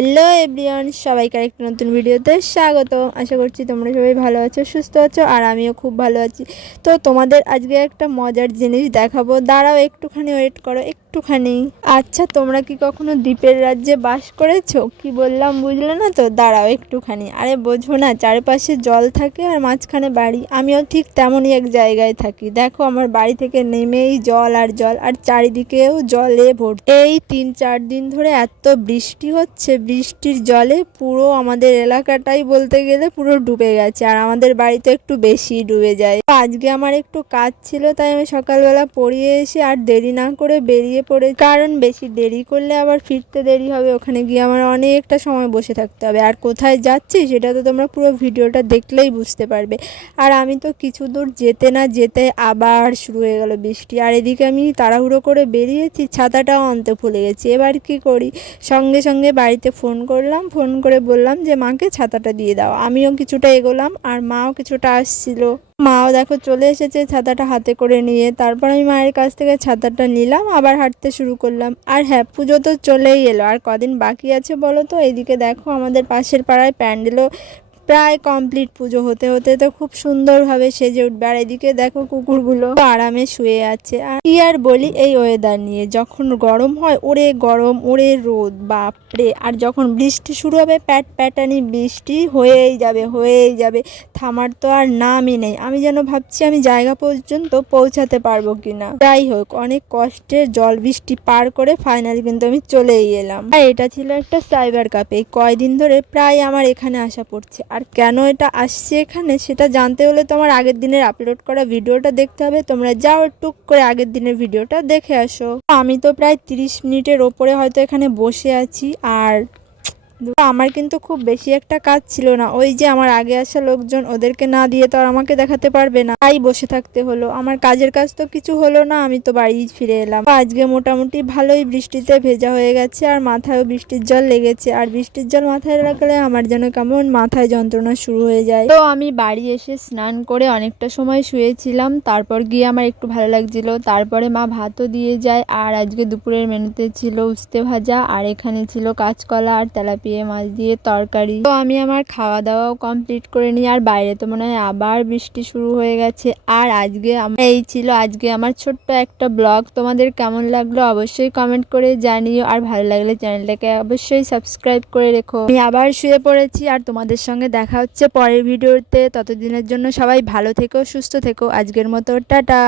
Hello everyone, সবাইকে আরেকটা নতুন ভিডিওতে স্বাগত। আশা করছি তোমরা সবাই ভালো আছো, সুস্থ আছো, আর আমিও খুব ভালো আছি। তো তোমাদের আজকে একটা মজার জিনিস দেখাবো, দাঁড়াও একটুখানি ওয়েট করো একটুখানি। আচ্ছা, তোমরা কি কখনো দ্বীপের রাজ্যে বাস করেছো? কি বললাম বুঝলে না তো? দাঁড়াও একটুখানি। আরে বোঝো না, চারপাশে জল থাকে আর মাঝখানে বাড়ি। আমিও ঠিক তেমনই এক জায়গায় থাকি। দেখো, আমার বাড়ি থেকে নেমেই জল আর জল, আর চারিদিকেও জলে ভর্তি। এই 3-4 দিন ধরে এত বৃষ্টি হচ্ছে, বৃষ্টির জলে পুরো আমাদের এলাকাটাই বলতে গেলে পুরো ডুবে গেছে, আর আমাদের বাড়িতে একটু বেশি ডুবে যায়। আজকে আমার একটু কাজ ছিল, তাই আমি সকালবেলা পড়িয়ে এসে আর দেরি না করে বেরিয়ে পড়ে, কারণ বেশি দেরি করলে আবার ফিরতে দেরি হবে, ওখানে গিয়ে আমার অনেকটা সময় বসে থাকতে হবে। আর কোথায় যাচ্ছি সেটা তো তোমরা পুরো ভিডিওটা দেখলেই বুঝতে পারবে। আর আমি তো কিছু দূর যেতে না যেতে আবার শুরু হয়ে গেল বৃষ্টি, আর এদিকে আমি তাড়াহুড়ো করে বেরিয়েছি, ছাতাটাও আনতে ভুলে গেছি। এবার কি করি? সঙ্গে সঙ্গে বাড়িতে ফোন করলাম, ফোন করে বললাম যে মাকে ছাতাটা দিয়ে দাও। আমিও কিছুটা এগোলাম আর মাও কিছুটা আসছিল। মাও দেখো চলে এসেছে ছাতাটা হাতে করে নিয়ে। তারপর আমি মায়ের কাছ থেকে ছাতাটা নিলাম, আবার হাঁটতে শুরু করলাম। আর হ্যাঁ, পুজো তো চলেই এলো, আর কদিন বাকি আছে বলো তো? এইদিকে দেখো, আমাদের পাশের পাড়ায় প্যান্ডেলও প্রায় কমপ্লিট, পুজো হতে হতে তো খুব সুন্দরভাবে সেজে উঠবে। আর এদিকে দেখো, কুকুরগুলো আরামে শুয়ে আছে। আর কি আর বলি এই ওয়েদার নিয়ে, যখন গরম হয় ওরে গরম, ওরে রোদ, বাপরে! আর যখন বৃষ্টি শুরু হবে, প্যাটানি বৃষ্টি হয়েই যাবে, থামার তো আর নামই নেই। আমি যেন ভাবছি আমি জায়গা পর্যন্ত পৌঁছাতে পারবো কিনা। যাই হোক, অনেক কষ্টের জল বৃষ্টি পার করে ফাইনালি কিন্তু আমি চলেই এলাম। আর এটা ছিল একটা সাইবার ক্যাফে। কয়দিন ধরে প্রায় আমার এখানে আসা পড়ছে, আর কেন এটা আসছে এখানে সেটা জানতে হলে তোমার আগের দিনের আপলোড করা ভিডিওটা দেখতে হবে। তোমরা যাও টুক করে আগের দিনের ভিডিওটা দেখে আসো। আমি তো প্রায় 30 মিনিটের ওপরে হয়তো এখানে বসে আছি, আর আমার কিন্তু খুব বেশি একটা কাজ ছিল না। ওই যে আমার আগে আসা লোকজন, ওদেরকে না দিয়ে তো আর আমাকে দেখাতে পারবে না, তাই বসে থাকতে হলো। আমার কাজের কাজ তো কিছু হলো না, আমি তো বাড়ি ফিরে এলাম। আজকে মোটামুটি ভালোই বৃষ্টিতে ভেজা হয়ে গেছে, আর মাথায়ও বৃষ্টির জল লেগেছে। আর বৃষ্টির জল মাথায় রাখলে আমার যেন কেমন মাথায় যন্ত্রণা শুরু হয়ে যায়। তো আমি বাড়ি এসে স্নান করে অনেকটা সময় শুয়েছিলাম, তারপর গিয়ে আমার একটু ভালো লাগছিল। তারপরে মা ভাতও দিয়ে যায়। আর আজকে দুপুরের মেনুতে ছিল উস্তে ভাজা, আর এখানে ছিল কাঁচকলা আর তেলাপিয়া মাছ দিয়ে তরকারি। তো আমি আমার খাওয়া দাওয়াও কমপ্লিট করে নিই। আর বাইরে তো মনে হয় আবার বৃষ্টি শুরু হয়ে গেছে। আর আজকে এই ছিল আজকে আমার ছোট্ট একটা ব্লগ। তোমাদের কেমন লাগলো অবশ্যই কমেন্ট করে জানিও, আর ভালো লাগলে চ্যানেলটাকে অবশ্যই সাবস্ক্রাইব করে রেখো। আমি আবার শুয়ে পড়েছি, আর তোমাদের সঙ্গে দেখা হচ্ছে পরের ভিডিওতে। ততদিনের জন্য সবাই ভালো থেকো, সুস্থ থেকো। আজকের মতো টাটা।